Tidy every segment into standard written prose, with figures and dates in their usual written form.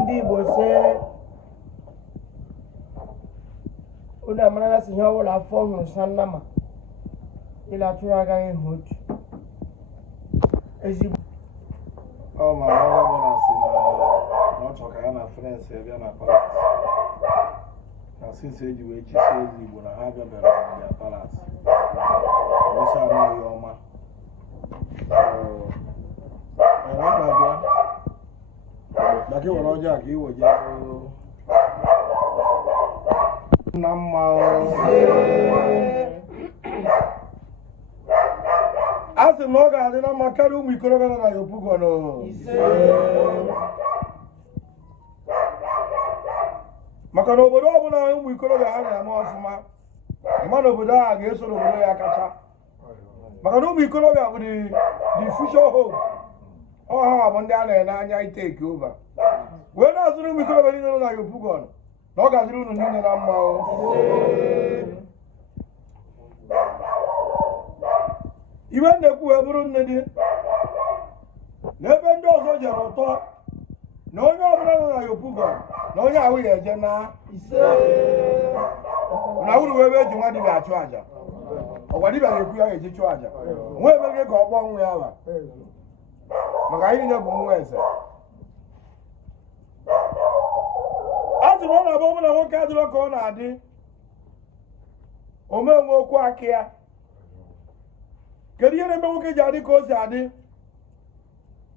Ndị Igbo se una manana si nyawo la forme sanama ila turaga yehotu Eze Igbo oh ma wala bona si na choka ya na France ya na palace na since eji we chi Eze Igbo na ha bịara na palace osa na yoma Laki wala ọjà kì í wò jẹ́ na mma a sị na ọ ga-adị na mma karịa ụmụ ikorobịa nọ na Yopougon maka na obodo ọbụla ụmụ ikorobịa ha na-eme ọfụma ịma na obodo a ga-eso n'obodo ya kacha maka na ụmụ ikorobịa bụ the future hope ọha bụ ndị a na-ene anya iteke over wee na-azụrụ ụmụ ikorobịa niile nọ na Yopougon na ọ ga-adịrị unu niile na mma iwe na-ekwu wee bụrụ nne dị n'ebe ndị ọzọ jere ụtọ na onye ọbụla nọ na Yopougon na onye ahụ ya eje na uru wee ebe eji nwa dibịa achụ aja ọgwa dibịa na-ekwu ya ga-eji chụọ aja nwa emeghị ka ọ kpọọ nwa ya ba maka anyị niile bụ nwa eze a sị na ọ na-abụ ụmụ na nwoke adịrọ ka ọ na-adị omenwe okwu aka ya kedu ihe na-eme nwoke ji adị ka o si adị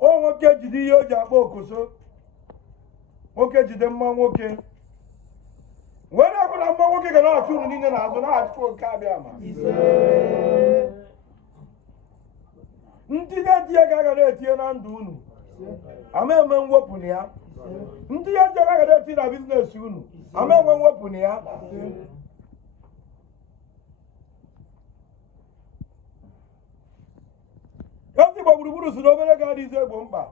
o nwoke jide ihe o ji akpọ okoso nwoke jide mma nwoke wee na-ekwu na mma nwoke ga na-achụ unu niile n'azụ na-achụkwa oke abịa ma ntinye tinye ka a ga na-etinye na ndụ unu ama eme mwepụ na ya ntinye tinye ka a ga na-etinye na bizinesi unu ama enwe mwepụ na ya Eze Igbo gburugburu si n'obere ga-adị Eze Igbo mkpa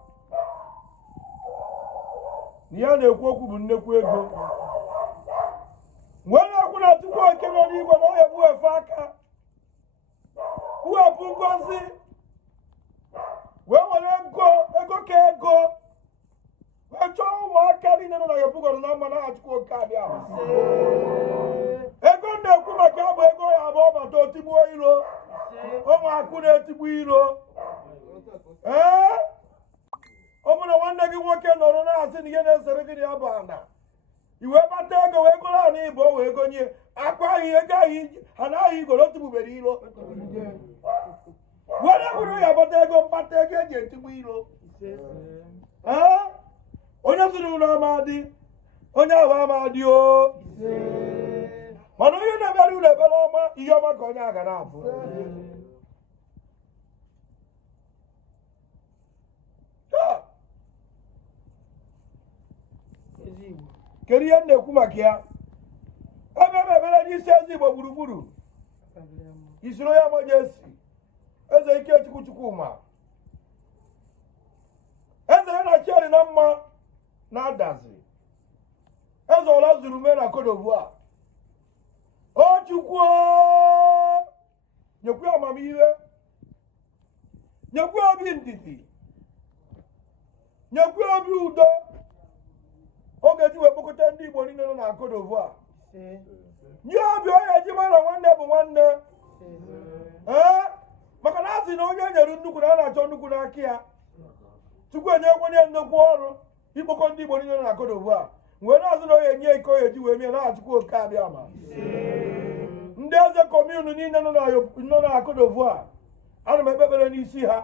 na ya na-ekwu okwu bụ nnekwu ego wee na-ekwu na tupu oke nọ n'Igbo na ọ ga-egbuefe aka buwepụ ngozi wee were ego ka ego wee chọọ ụmụaka niile nọ na Yopougon na mma na-achịkwa oke abịa ego na-ekwu maka ya bụ ego ya bụ ọbata otigbuo iro ụmụakụ na-etigbu iro ọ bụ na nwanne gị nwoke nọrọ na-asị na ihe na-esere gị ya bụ ana iwe bata ego wee goro ana Igbo wee gonye akwa ahụ ego ahụ ha na-ahụ igoro otigbubere iro ga-etigbu iro onye sụrụ ụlọ amadị onye ahụ amadị o mana onye na-ebere ụlọ ebere ọma ihe ọma ka onye a ga na-abụ kedu ihe m na-ekwu maka ya ebe m ebere n'isi Eze Igbo gburugburu His Royal Highness Eze Ike Chukwuma eze ya na chieri na mma na-adazi eze ọla zuru me na Côte d'Ivoire o Chukwu nyekwu amamihe nyekwu obi ndidi nyekwu obi udo oge ji wee kpokọta ndị Igbo niile nọ na Côte d'Ivoire nye obi onye ji mara nwanne bụ nwanne maka na asị na onye nyere nnukwu na a na-achọ nnukwu n'aka ya Chukwu enye ekwenye nnukwu ọrụ ikpokọ ndị Igbo niile nọ na Côte d'Ivoire wee na-azụ na onye nye ike onye ji wee mie na Chukwu oke abịa ma ndị eze commune niile nọ na Côte d'Ivoire ana m ekpekpere n'isi ha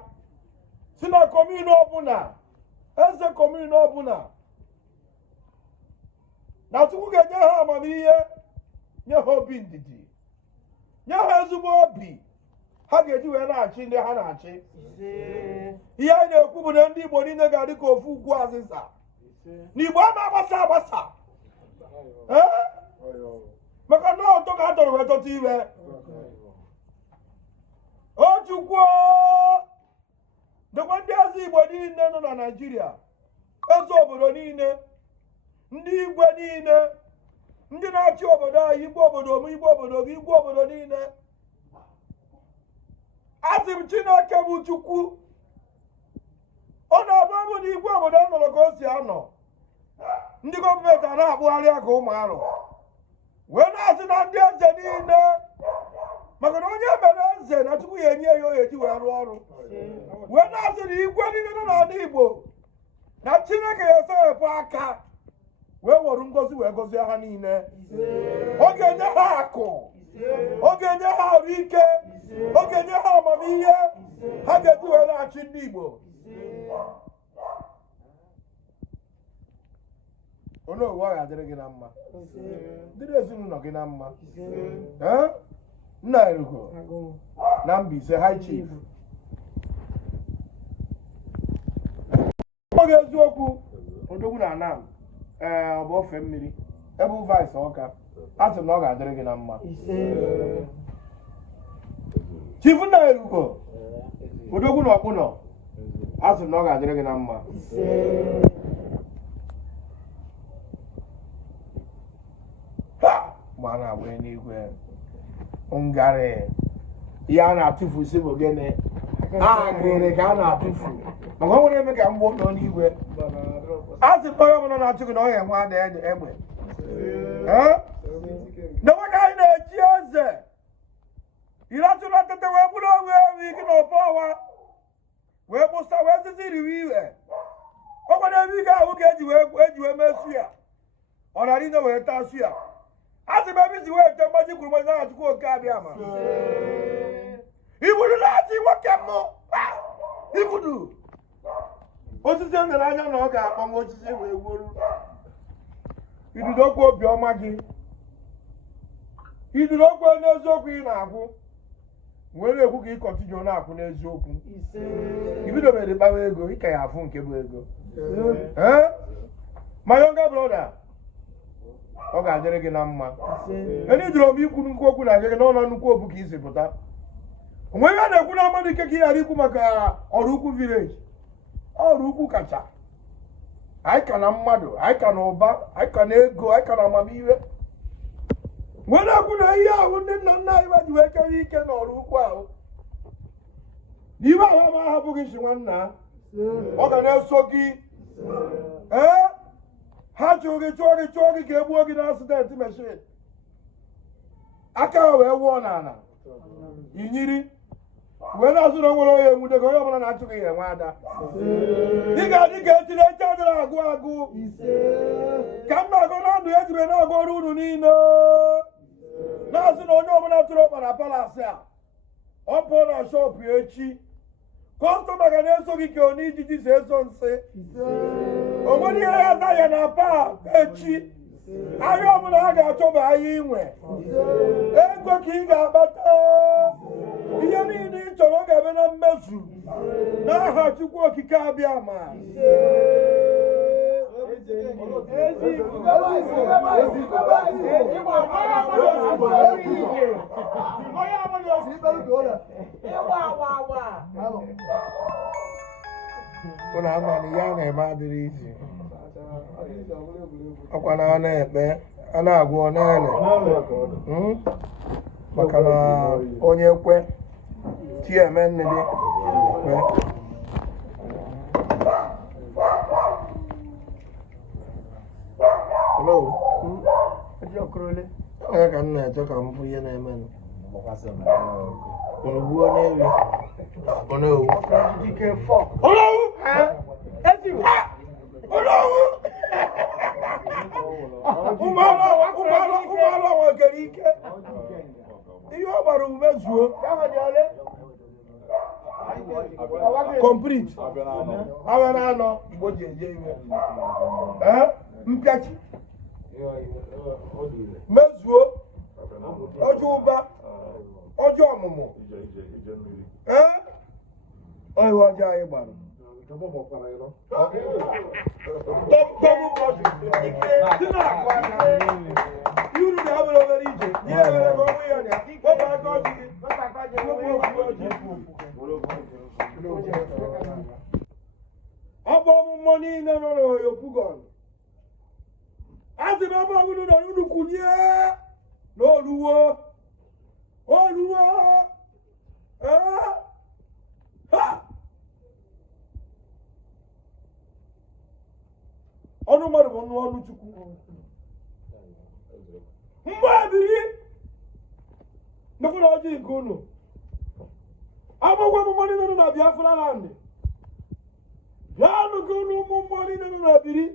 si na commune ọbụla eze commune ọbụla na Chukwu ga-enye ha amamihe nye ha obi ndidi nye ha ezigbo obi ha ga-eji wee na-achị ndị ha na-achị ihe anyị na-ekwu bụ na ndị Igbo niile ga-adị ka ofu ugwu azịza n'Igbo a na-agbasa agbasa maka na ọtọ ka a tọrọ wee tọta iwe o Chukwu dekwa ndị eze Igbo niile nọ na Naịjirịa eze obodo niile ndị igwe niile ndị na-achị obodo anyị igwe obodo m igwe obodo gị igwe obodo niile asị m Chineke bụ Chukwu ọ na-abụ abụ na igwe obodo nọrọ ka o si anọ ndị gọọmenti a na-akpụgharị aka ụmụ arụ wee na-asị na ndị eze niile maka na onye mere eze na Chukwu ya enye ya ohe ji wee rụọ ọrụ wee na-asị na igwe niile nọ n'ala Igbo na Chineke ya esoghepụ aka wee were ngozi wee gozie ha niile ọ ga-enye ha akụ ọ ga-enye ha arụ ike ọ ga-enye ha amamihe ha ga-eji wee na-achị ndị Igbo onye owu ọ ga-adịrị gị na mma dịrị ezinụlọ gị na mma nna Erugo na Mbaise High Chief oge eziokwu odogwu na anam ọ bụ ofe mmiri ebe vice ọka asị m na ọ ga-adịrị gị na mma Chief nna Erugo odogwu na ọkpụnọ asị m na ọ ga-adịrị gị na mma ma na-agba n'igwe ngarị ihe a na-atụfu si bụ gịnị agịrị ka a na-atụfu maka ọ nwere eme ka mgbe nọ n'igwe asị m onye ọbụla na-achụ gị na ọ ga-enwe ada egbe na nwoke anyị na-echi eze iri atụla tete wee bụrụ onwe ewu ike na ofe ọwa wee kpụsa wee zizi iriwe iwe ọ gwara ebe ị ga-ahụ ka eji wee mesu ya ọ nara ine wee tasu ya asị m ebe isi wee ete mgbaji kwuru mgbaji na Chukwu oke abịa ma ibudu na-achị nwoke mmụ ibudu osisi o nyere anya na ọ ga-akpọ m osisi wee wuru idudo okwu obiọma gị idudo okwu n'eziokwu ị na-akwụ nwere ekwu ka ị kọntinue na-akwụ n'eziokwu ibidobere kpawa ego ị ka ya afụ nke bụ ego my younger brother ọ ga-adịrị gị na mma eni jụrụ m ikwu nnukwu okwu na gị n'ọnụ nnukwu okwu ka isi pụta onwe ihe a na-ekwu na mmadụ ike ka ị ghara ikwu maka ọrụ ukwu village ọrụ ukwu kacha anyị ka na mmadụ anyị ka na ụba anyị ka na ego anyị ka na amamihe nwere ekwu na ihe ahụ ndị nna nna anyị ji wee kere ike n'ọrụ ukwu ahụ n'ime ahụ ama ahapụghị si nwanna ọ ga na-eso gị ha chụrụ gị ka egbuo gị na asidenti meshin aka ha wee wụọ n'ala inyiri wee na-azụ na nwere onye enwude gị onye ọbụla na-achụ gị ya enwe ada ị ga-adị ka etiri eche adịrị agụ ka m na-agụ na ndụ ya jiri na-agụ ọrụ unu niile na-asị na onye ọbụla tụrụ ọkpa na palasị a ọ pụọ na shọpụ echi Customer ga na-eso gị ka ọ n'ijiji si eso nsị. O nwere ihe ya ata ya na pa echi. Ahịa ọbụla ha ga-achọ bụ ahịa inwe. Ego ka ị ga-akpata. Ihe niile ị chọrọ ọ ga-ebe na mmezu. N'aha Chukwu Okike abịa ma. Unu ama na ya na-eme adịrị isi. Ọkwa na a na-ekpe, a na-agwọ n'ele. Maka na onye kwe, chi eme nne dị kwe. Hello? Onye ka m na-eche ka m fụ ihe na-eme nụ. Unu gbuo n'elu. Onowu. Onowu! Onowu! Ụmụala nwekere ike. Ihe ọ gbara umezuo. Complete. Abịa na anọ Igbo ji eje iwe. Mpịachi. Mezuo. Ọjọ ụba. Ọjọ ọmụmụ. Ọ ihe ọjọọ anyị gbara. Iru na-abụrụ obere ije. Ihe mere ka ọnwụ ya na wepụ aka ọjị gị. Ọ bụ ọmụmụ niile nọ n'Yopougon. A sị na ọmụ ọbụla nọ n'ụkwụ nye n'oluwo. Oluwo. Ọnụ mmadụ bụ nnụ ọnụ Chukwu. Mgbe adịghị nnekwara ọjị nke unu. Amụgwọ ụmụ niile nọ na Biafra land. Bịanụ gị unu ụmụ mmụọ niile nọ na Biri.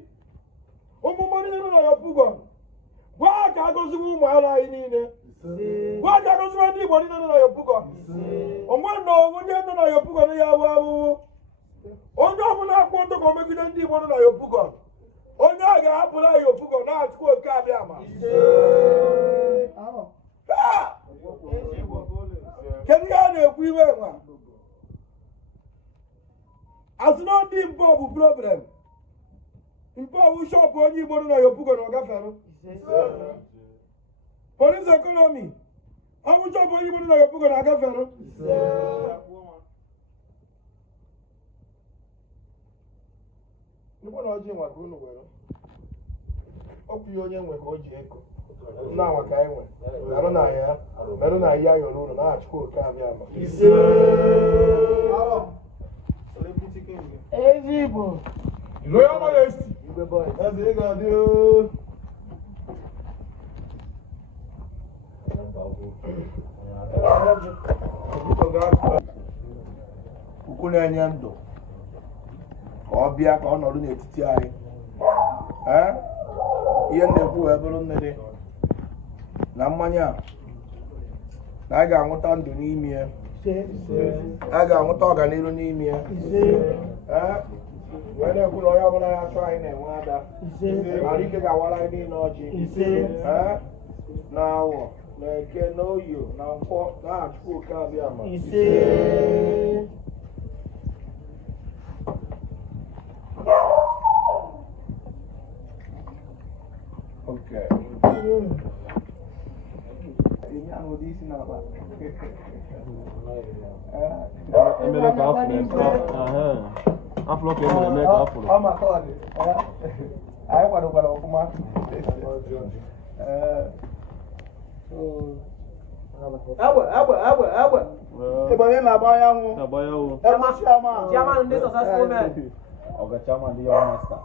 Ụmụ mmụọ niile nọ na Yopougon. Gwa ka agọziwe ụmụ ala anyị niile. Gwa ka agọziwe ndị Igbo niile nọ na Yopougon. Onwe na onye nọ na Yopougon ya awụ awụwụ. Onye ọbụla akwụ ọtọ ka o megide ndị Igbo nọ na Yopougon. Onye a ga-ahapụla Yopougon na-achụkwu oke abịa ma. Kedu ihe a na-ekwu iwe nwa? Asị na ndị mpọ bụ problem. Mpọ bụ shọpụ onye Igbo nọ na Yopougon ọ gafere. Police economy. Ọbụ shọpụ onye Igbo nọ na Yopougon agafere. Igbo na ọjị nwa ka unu nwere. Okwu ya onye nwe ka o ji ego. Nna nwa ka anyị nwe. Merụ na ya. Merụ na ya yọrọ unu na-achụkwa oke abịa ama. Eze Igbo. Royal Highness. Eze Engr adị. Ukwu na-enye ndụ. Ka ọ bịa ka ọ nọrọ n'etiti anyị. Ihe na-ekwu wee bụrụ nne na mmanya na a ga-anwụta ndụ n'ime ya. A ga-anwụta ọganihu n'ime ya. Wee na-ekwu na onye ọbụla ya achọ anyị na-enwe ada. Ara ike ga-awara anyị niile ọjị. Na awọ, na eke, na oyo, na nkwọ, na-achụkwa oke abịa ma. Okay. Ini anu di sini apa? Ibadah nak bayang. Zaman ni successful man. Oga chairman dia master.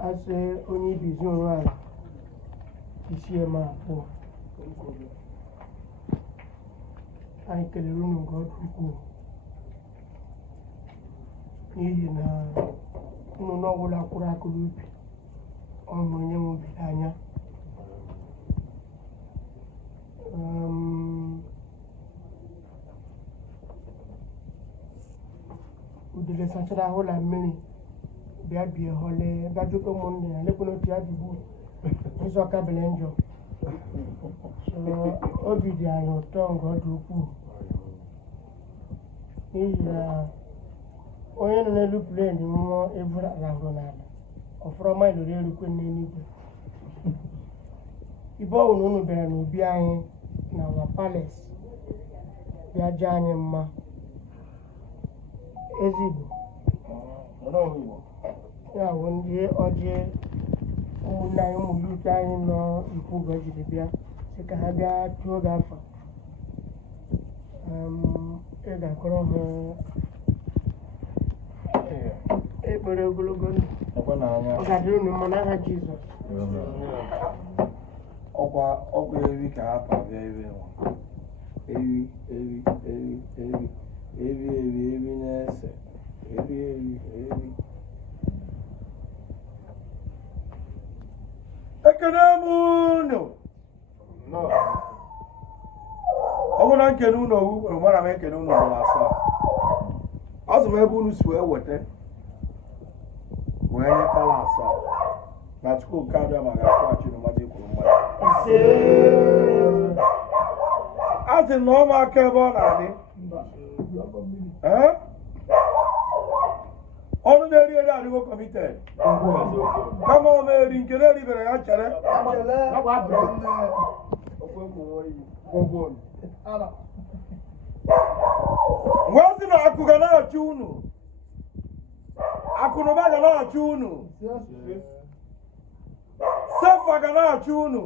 Ase onye bizi onwe anyị isi eme abụọ anyị kelere unu nke ọdụ ukwuu n'ihi na nnụnụ ọbụla kwụrụ aka n'ubi ọ bụ onye nwebiri anya udele sachara ahụ na mmiri bịa bie họle bịa jụta ụmụnne ya lekwana otu ya dịbu ịzọ ọka bele njọ obi dị anyị ụtọ nke ọ dị ukwuu n'ihi na onye nọ n'elu plen mmụọ eburu rahụrụ n'ala ọfọrọ maịlụ erukwe n'eluigwe ibe ọ na unu bịara n'obi anyị na wa palace bịa jee anyị mma Eze Igbo ya bụ ndị ọjị ụmụnne anyị ụmụ yuut anyị nọ Yopougon jiri bịa sị ka ha bịa tụọ oge afọ ị ga-akọrọ ha ekpere ogologo ndụ ọ ga-adịrị unu mma n'aha Jizọs ọkwa eri ka ha pabịa ebe eri na-ese eri ekene m unu ọ bụ na nkene unu owu mara m ekene unu bụ asaa azụ m ebe unu si wee weta wee nye pala asaa na Chukwu nke abịa ma ga-akwụghachi n'ụmadị kwuru mmadụ a sị na ọma aka ebe ọ na-adị ọnụ na-eri eri adịgo kọmited kama ọ na-eri nke na-eribere ya chere wee sị na akụ ga na-achị unu akụnụba ga na-achị unu sefa ga na-achị unu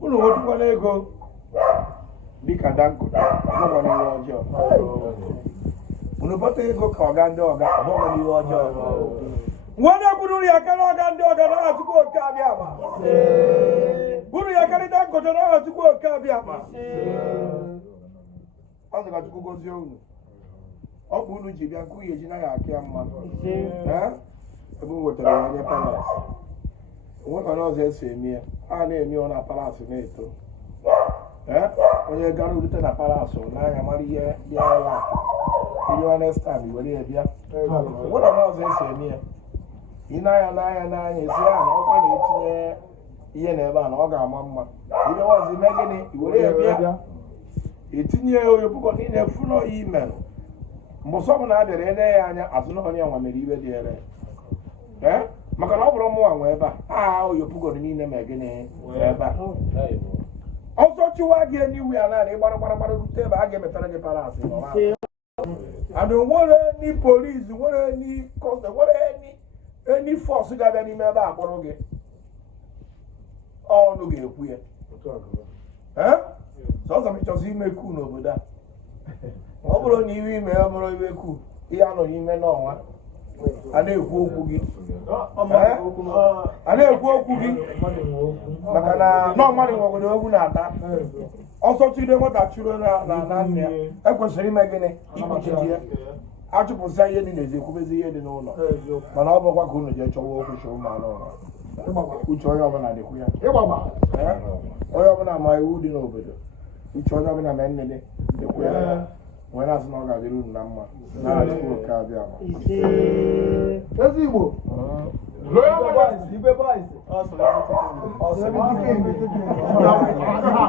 unu wetukwana ego dịka Dangote ọbụghị n'ihe ọjọọ unu bọta ego ka ọga ndị ọga ọbụghị n'ihe ọjọọ nwanne bụrụ ya karịa ọga ndị ọga na-achịkwa oke abịa ama bụrụ ya karịa Dangote na-achịkwa oke abịa ama ọ dịka Chukwu gozie unu ọ bụ unu ji bịa nke uye ji naghị akị ya mma ebe o wetara ya onye palas onwekwana ọzọ esi eme ya a na-eme ọ na palas na-eto onye gara urute na palas n'anya mara ihe bịa ya ihe next time were ya bịa onwekwana ọzọ esi eme ya ị n'anya esi ya na ọkwa na-etinye ihe n'ebe a na ọ ga-ama mma ibe ọzọ ime gịnị iwere ya bịa etinye ya Yopougon niile efu na oyi imerụ mgbe ọsọ bụ na a bịara ele ya anya azụ na onye nwa mere iwe dị ere maka na ọ bụrụ mụnwa nwe ebe a Yopougon niile ma gịnị ebe a ọsọ chụwa gị n'iwu ya naanị gbara rute ebe a ga-emepere gị palas and nwere ni polisi nwere ni kọsta nwere ni fọs ga-abịa n'ime ebe a kpọrọ gị ọnụ ga-ekwu ya sọsọ m chọzi ime kuu n'obodo a ọ bụrụ na iwe ime ya bụrụ iwe kuu ihe anọ n'ime n'ọnwa a na-ekwu okwu gị maka na mmadụ nwegodo ogwu na-ata ọsọ chide nwata chụrụ na nne ya ekwesịrị ime gịnị ikpuchiti ya achụpụsịa ihe dị n'ezi ekwubezi ihe dị n'ụlọ mana ọ bụkwa ka unu jee chọwa okwu chọrọ ụmụ anụụlọ uche onye ọbụla dịkwu ya onye ọbụla ma iwu dị n'obodo uche onye ọbụla ma nnede dịkwu ya nwere na-asị na ọ ga-adịrị unu na mma na-achịkwa oke abịa Eze Igbo Igwe boys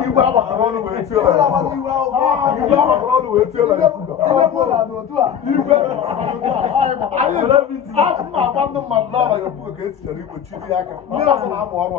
Igwe agbakọrọ ọnụ wee tie ọla Igwe agbakọrọ ọnụ wee tie ọla Igwe afụ na-agba ndị mmadụ n'ọla Yopougon ka etinyere Igbo chiri aka ndị ọzọ na-amụ ọrụ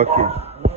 Okay.